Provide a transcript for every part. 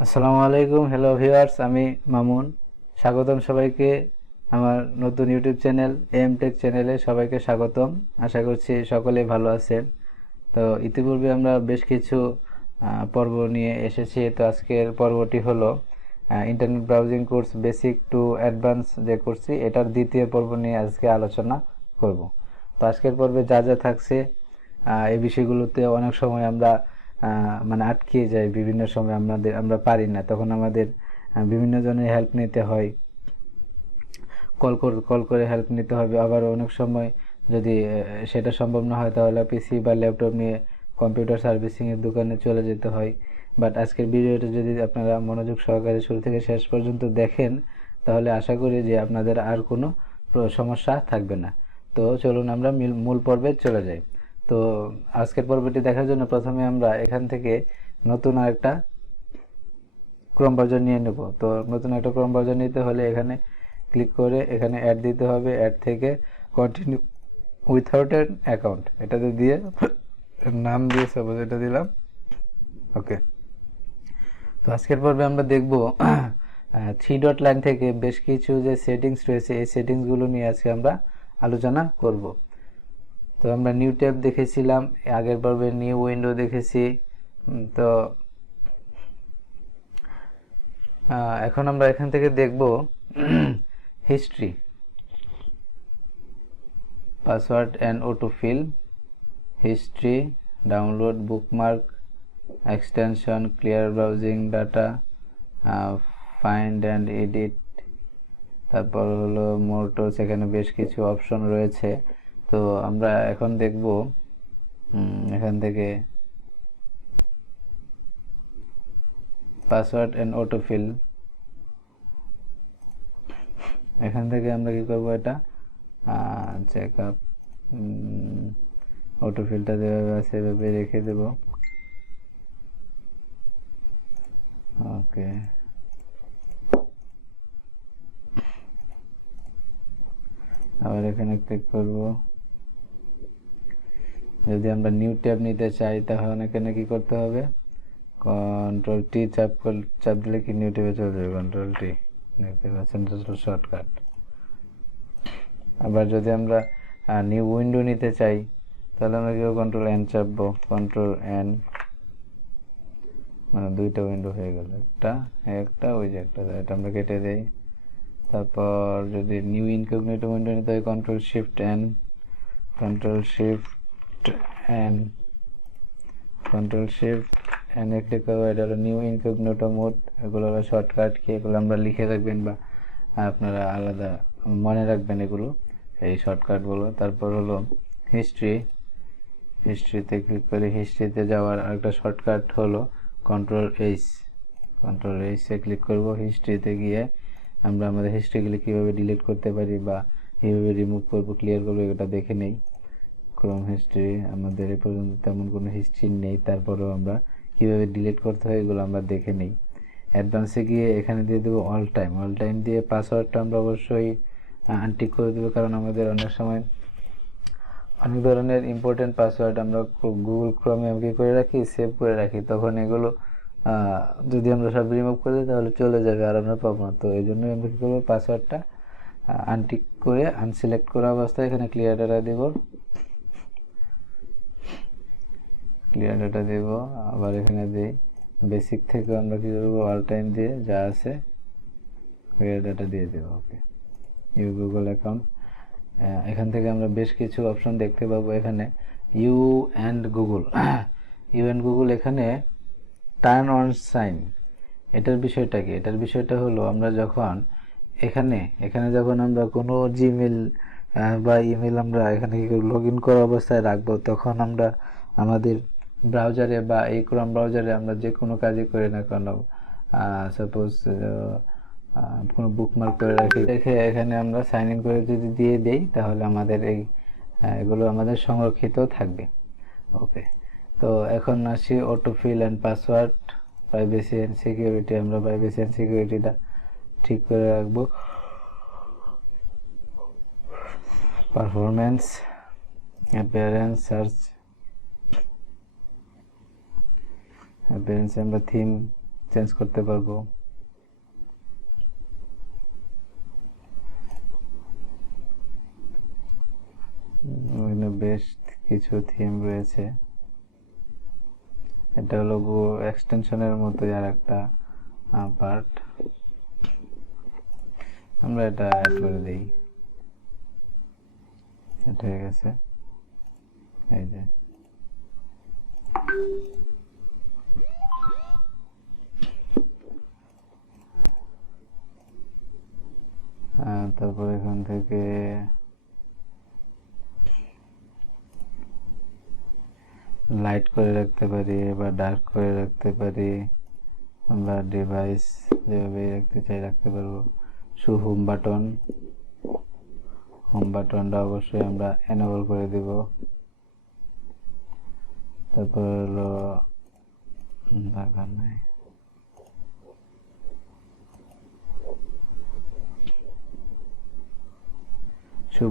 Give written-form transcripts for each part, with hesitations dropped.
আসসালামু আলাইকুম, hello viewers, আমি মামুন। স্বাগতম সবাইকে আমার নতুন ইউটিউব চ্যানেল এম টেক চ্যানেলে। সবাইকে স্বাগতম। আশা করছি সকলেই ভালো আছেন। তো ইতিপূর্বে আমরা বেশ কিছু পর্ব নিয়ে এসেছি। তো আজকের পর্বটি হলো internet browsing course basic to advance যে কোর্সটি, এটার দ্বিতীয় পর্ব নিয়ে আজকে আলোচনা করব। তো আজকের পর্বে যা যা থাকছে এই বিষয়গুলোতে অনেক সময় আমরা মানে আটকে যাই। বিভিন্ন সময় আমরা পারি না, তখন আমাদের বিভিন্ন জনের হেল্প নিতে হয়। কল করে হেল্প নিতে হবে। আবার অনেক সময় যদি সেটা সম্ভব না হয়, তাহলে পিসি বা ল্যাপটপ নিয়ে কম্পিউটার সার্ভিসিংয়ের দোকানে চলে যেতে হয়। বাট আজকের ভিডিওটা যদি আপনারা মনোযোগ সহকারে শুরু থেকে শেষ পর্যন্ত দেখেন, তাহলে আশা করি যে আপনাদের আর কোনো সমস্যা থাকবে না। তো চলুন আমরা মূল পর্বে চলে যাই। তো আজকের পর্বটি দেখার জন্য প্রথমে আমরা এখান থেকে নতুন আরেকটা ক্রোম ব্রাউজার নিয়ে নেব। তো নতুন একটা ক্রোম ব্রাউজার নিতে হলে এখানে ক্লিক করে এখানে অ্যাড দিতে হবে। অ্যাড থেকে কন্টিনিউ উইথাউট অ্যান অ্যাকাউন্ট এটাতে দিয়ে নাম দিয়ে সাপোজ এটা দিলাম, ওকে। তো আজকের পর্বে আমরা দেখব থ্রি ডট লাইন থেকে বেশ কিছু যে সেটিংস রয়েছে, এই সেটিংসগুলো নিয়ে আজকে আমরা আলোচনা করব। তো আমরা নিউ ট্যাব দেখেছিলাম, আগের পর্বে নিউ উইন্ডো দেখেছি। তো এখন আমরা এখান থেকে দেখব history, password and autofill, history, download, bookmark, extension, clear browsing data, find and edit, তারপর হলো মোটরস। এখানে বেশ কিছু অপশন রয়েছে। তো আমরা এখন দেখব এখান থেকে পাসওয়ার্ড অ্যান্ড অটোফিল। এখান থেকে আমরা কি করব, এটা চেক আপ অটোফিলটা যেভাবে আছে সেভাবে রেখে দেব, ওকে। আবার এখানে ক্লিক করব। যদি আমরা নিউ ট্যাব নিতে চাই, তাহলে এখানে কি করতে হবে, কন্ট্রোল টি চাপ দিলে কি নিউ ট্যাবে চলে যাবে, কন্ট্রোল টি, দেখতে পাচ্ছেন শর্টকাট। আবার যদি আমরা নিউ উইন্ডো নিতে চাই, তাহলে আমরা কি কন্ট্রোল এন চাপবো, কন্ট্রোল এন, মানে দুইটা উইন্ডো হয়ে গেল, একটা একটা ওই যে একটা, এটা আমরা কেটে দেই। তারপর যদি নিউ ইনকগনিটো উইন্ডো নিতে হয়, control shift N, control shift N, control shift N A click করবো। এটা হলো নিউ ইনকগনিটো মোড। এগুলো হলো শর্টকাট কি, এগুলো আমরা লিখে রাখবেন বা আপনারা আলাদা মনে রাখবেন এগুলো, এই শর্টকাটগুলো। তারপর হলো হিস্ট্রি, হিস্ট্রিতে ক্লিক করে হিস্ট্রিতে যাওয়ার আরেকটা শর্টকাট হলো কন্ট্রোল এইচ, কন্ট্রোল এইচে ক্লিক করব। হিস্ট্রিতে গিয়ে আমরা আমাদের হিস্ট্রিগুলি কীভাবে ডিলিট করতে পারি বা কীভাবে রিমুভ করব, ক্লিয়ার করবো, এটা দেখে নেই। ক্রোম হিস্ট্রি আমাদের এ পর্যন্ত তেমন কোনো হিস্ট্রি নেই, তারপরেও আমরা কীভাবে ডিলিট করতে হয় এগুলো আমরা দেখে নিই। অ্যাডভান্সে গিয়ে এখানে দিয়ে দেবো অল টাইম। অল টাইম দিয়ে পাসওয়ার্ডটা আমরা অবশ্যই আনটিক করে দেবো, কারণ আমাদের অনেক সময় অনেক ধরনের ইম্পর্টেন্ট পাসওয়ার্ড আমরা গুগল ক্রোমে কি করে রাখি, সেভ করে রাখি। তখন এগুলো যদি আমরা সব রিমুভ করে দিই তাহলে চলে যাবে আর আমরা পাবো না। তো এই জন্যই আমরা কী করবো, পাসওয়ার্ডটা আনটিক করে আনসিলেক্ট করা অবস্থায় এখানে ক্লিয়ার ডাটা দেব, ক্লিয়ার ডাটা দেব। আবার এখানে দিই বেসিক থেকে আমরা কী করবো, অল টাইম দিয়ে যা আছে ক্লিয়ার ডাটা দিয়ে দেবো, ওকে। ইউ গুগল অ্যাকাউন্ট, এখান থেকে আমরা বেশ কিছু অপশন দেখতে পাবো। এখানে you and Google, you and Google এখানে টার্ন অন সাইন। এটার বিষয়টা কি, এটার বিষয়টা হলো আমরা যখন এখানে এখানে যখন আমরা কোনো জিমেল বা ইমেল আমরা এখানে লগ ইন করা অবস্থায় রাখবো, তখন আমরা আমাদের ব্রাউজারে বা এই ক্রোম ব্রাউজারে আমরা যে কোনো কাজই করি না কেন, সাপোজ কোনো বুকমার্ক করে রেখে এখানে আমরা সাইন ইন করে যদি দিয়ে দেই, তাহলে আমাদের এগুলো আমাদের সংরক্ষিত থাকবে, ওকে। তো এখন আসি autofill and password, privacy and security. আমরা প্রাইভেসি অ্যান্ড সিকিউরিটিটা ঠিক করে রাখবো। পারফরমেন্স, অ্যাপিয়ারেন্স, সার্চ, অ্যাপিয়ারেন্সে আমরা থিম চেঞ্জ করতে পারবো। এখানে বেশ কিছু থিম রয়েছে। এটা হলো এক্সটেনশনের মতো আর একটা পার্ট। আমরা এটা অ্যাড করে দিই। এটা হয়ে গেছে। এই যে তারপর এখান থেকে লাইট করে রাখতে পারি বা ডার্ক করে রাখতে পারি, আমরা ডিভাইস যেভাবে রাখতে চাই রাখতে পারবো। হোম বাটনটা অবশ্যই আমরা এনেবল করে দিব। তারপর হলো দরকার নাই,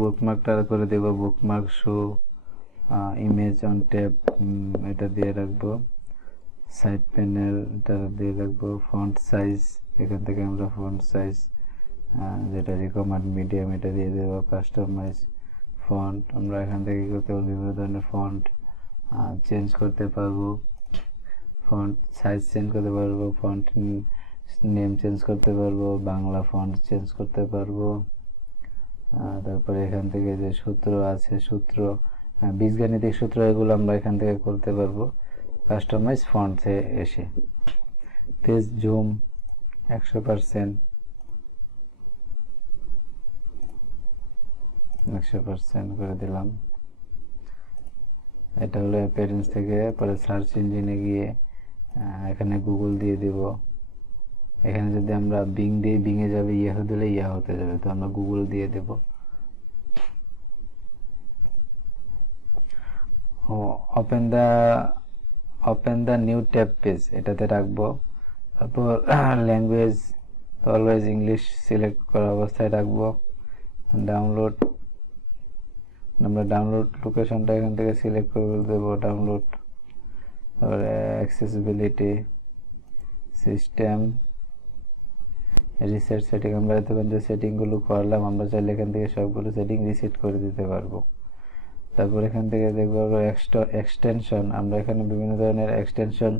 বুকমার্কটা করে দেব। বুকমার্ক ইমেজ অন ট্যাব এটা দিয়ে রাখবো। সাইড প্যানেল এটা দিয়ে রাখবো। ফন্ট সাইজ এখান থেকে আমরা ফন্ট সাইজ যেটা রিকমান্ড মিডিয়াম এটা দিয়ে দেবো। কাস্টমাইজ ফন্ট আমরা এখান থেকে করতে পারবো, বিভিন্ন ধরনের ফন্ট চেঞ্জ করতে পারবো, ফন্ট সাইজ চেঞ্জ করতে পারবো, ফন্ট নেম চেঞ্জ করতে পারবো, বাংলা ফন্ট চেঞ্জ করতে পারবো। তারপরে এখান থেকে যে সূত্র আছে, বীজগাণিতিক সূত্র এগুলো আমরা এখান থেকে করতে পারবো কাস্টমাইজ ফন্টে এসে। পেজ জুম 100% করে দিলাম। এটা হলো অ্যাপিয়ারেন্স থেকে। পরে সার্চ ইঞ্জিনে গিয়ে এখানে গুগল দিয়ে দিব। এখানে যদি আমরা বিং দিই বিংয়ে যাবে, ইয়াহু দিলে ইয়াহুতে যাবে, তো আমরা গুগল দিয়ে দেব। Open the new tab page এটাতে রাখবো। তারপর ল্যাঙ্গুয়েজ তো অলওয়েজ ইংলিশ সিলেক্ট করা অবস্থায় রাখবো। ডাউনলোড আমরা ডাউনলোড লোকেশনটা এখান থেকে সিলেক্ট করে দেবো, ডাউনলোড। তারপরে অ্যাক্সেসিবিলিটি, সিস্টেম, রিসেট সেটিং আমরা এতক্ষণ যে সেটিংগুলো করলাম আমরা চাইলে এখান থেকে সবগুলো সেটিং রিসেট করে দিতে পারবো। তারপর এখান থেকে দেখবো এক্সটেনশন, আমরা এখানে বিভিন্ন ধরনের এক্সটেনশন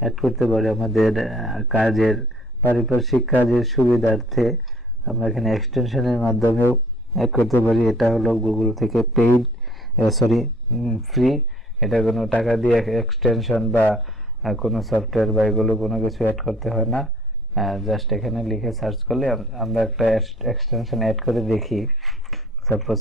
অ্যাড করতে পারি আমাদের কাজের, পারিপার্শ্বিক কাজের সুবিধার্থে আমরা এখানে এক্সটেনশনের মাধ্যমেও অ্যাড করতে পারি। এটা হলো গুগল থেকে ফ্রি, এটা কোনো টাকা দিয়ে এক্সটেনশন বা কোনো সফটওয়্যার বা এগুলো কোনো কিছু অ্যাড করতে হয় না। জাস্ট এখানে লিখে সার্চ করলে আমরা একটা এক্সটেনশন অ্যাড করে দেখি। সাপোজ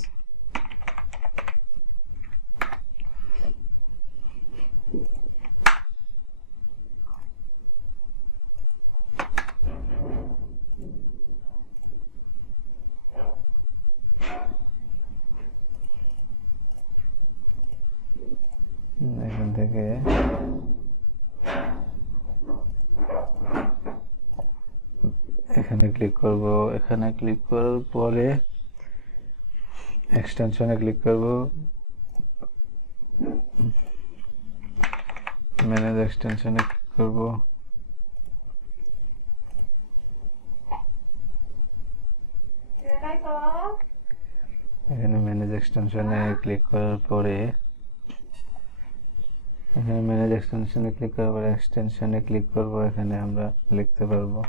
এখান থেকে এখানে ক্লিক করব। এখানে ক্লিক করার পরে এক্সটেনশনে ক্লিক করব, ম্যানেজ এক্সটেনশনে ক্লিক করব। এখানে ম্যানেজ এক্সটেনশনে ক্লিক করার পরে এখানে ম্যানেজ এক্সটেনশনে ক্লিক করার পরে এক্সটেনশনে ক্লিক করব। এখানে আমরা লিখতে পারবো,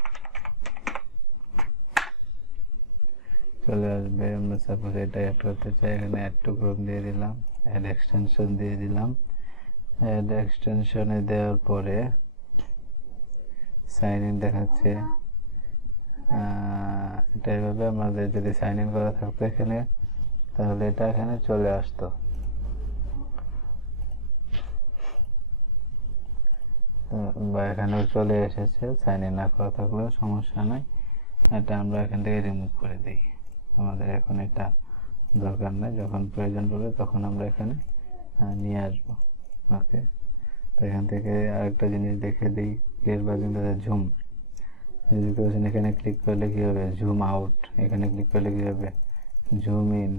চলে আসবে। আমরা সাপোজ এটা অ্যাড করতে চাই, এখানে অ্যাড টু গ্রুপ দিয়ে দিলাম, অ্যাড এক্সটেনশন দিয়ে দিলাম। অ্যাড এক্সটেনশনে দেওয়ার পরে সাইন ইন দেখাচ্ছে। এটা এইভাবে আমাদের যদি সাইন ইন করা থাকতো এখানে, তাহলে এটা এখানে চলে আসতো। বা এখানেও চলে এসেছে, সাইন ইন না করা থাকলেও সমস্যা নাই। এটা আমরা এখান থেকে রিমুভ করে দিই, আমাদের এখন এটা দরকার নেই। যখন প্রয়োজন পড়বে তখন আমরা এখানে নিয়ে আসবো। ওকে, তো এখান থেকে আরেকটা জিনিস দেখে দিই, ক্লিয়ার বাজিং ঝুম দেখতে পাচ্ছেন। এখানে ক্লিক করলে কী হবে, জুম আউট। এখানে ক্লিক করলে কী হবে, জুম ইন।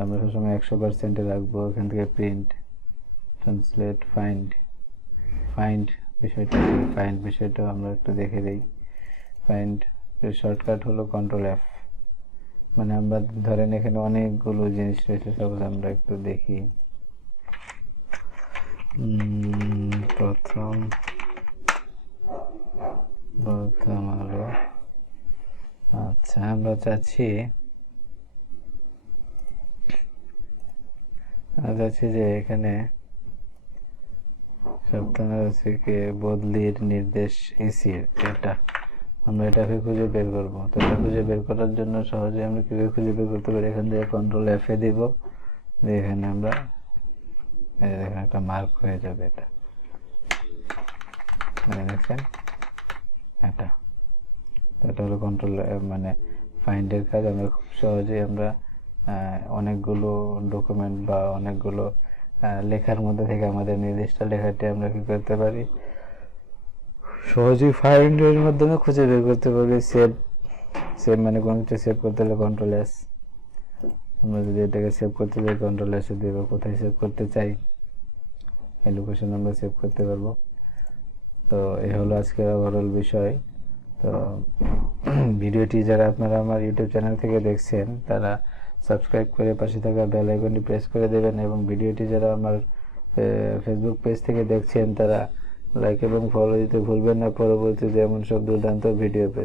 আমরা সবসময় 100% রাখবো। এখান থেকে প্রিন্ট, ট্রান্সলেট, ফাইন্ড বিষয়টা কি, ফাইন্ড বিষয়টা আমরা একটু দেখে দিই। ফাইন্ড শর্টকাট হলো কন্ট্রোল এফ। মানে আমরা ধরেন এখানে অনেকগুলো জিনিস রয়েছে, সাপোজ আমরা একটু দেখি। প্রথম হলো, আচ্ছা আমরা চাচ্ছি যে এখানে সপ্তাহে বদলির নির্দেশ এসি এটা আমরা এটাকে খুঁজে বের করবো। তো এটা খুঁজে বের করার জন্য সহজে আমরা কিভাবে খুঁজে বের করতে পারি, এখান থেকে কন্ট্রোল এফ এ দিব, এখানে আমরা এখানে একটা মার্ক হয়ে যাবে, এটা দেখছেন এটা। এটা হলো কন্ট্রোল মানে ফাইন্ডের কাজ। আমরা খুব সহজেই আমরা অনেকগুলো ডকুমেন্ট বা অনেকগুলো লেখার মধ্যে থেকে আমাদের নির্দিষ্ট লেখাটি আমরা কি করতে পারি, সহজেই ফাইন্ডের মাধ্যমে খুঁজে বের করতে পারি। সেভ মানে কোনো কিছু সেভ করতে হলে কন্ট্রোল এস। আমরা যদি এটাকে সেভ করতে চাই কন্ট্রোল এস দেবো, কোথায় সেভ করতে চাই এই লোকেশন আমরা সেভ করতে পারবো। তো এই হলো আজকের ওভারঅল বিষয়। তো ভিডিওটি যারা আপনারা আমার ইউটিউব চ্যানেল থেকে দেখছেন তারা সাবস্ক্রাইব করে পাশে থাকা বেল আইকনটি প্রেস করে দেবেন, এবং ভিডিওটি যারা আমার ফেসবুক পেজ থেকে দেখছেন তারা লাইক এবং ফলো দিতে ভুলবেন না পরবর্তীতে এমন সব দুর্দান্ত ভিডিও পেতে।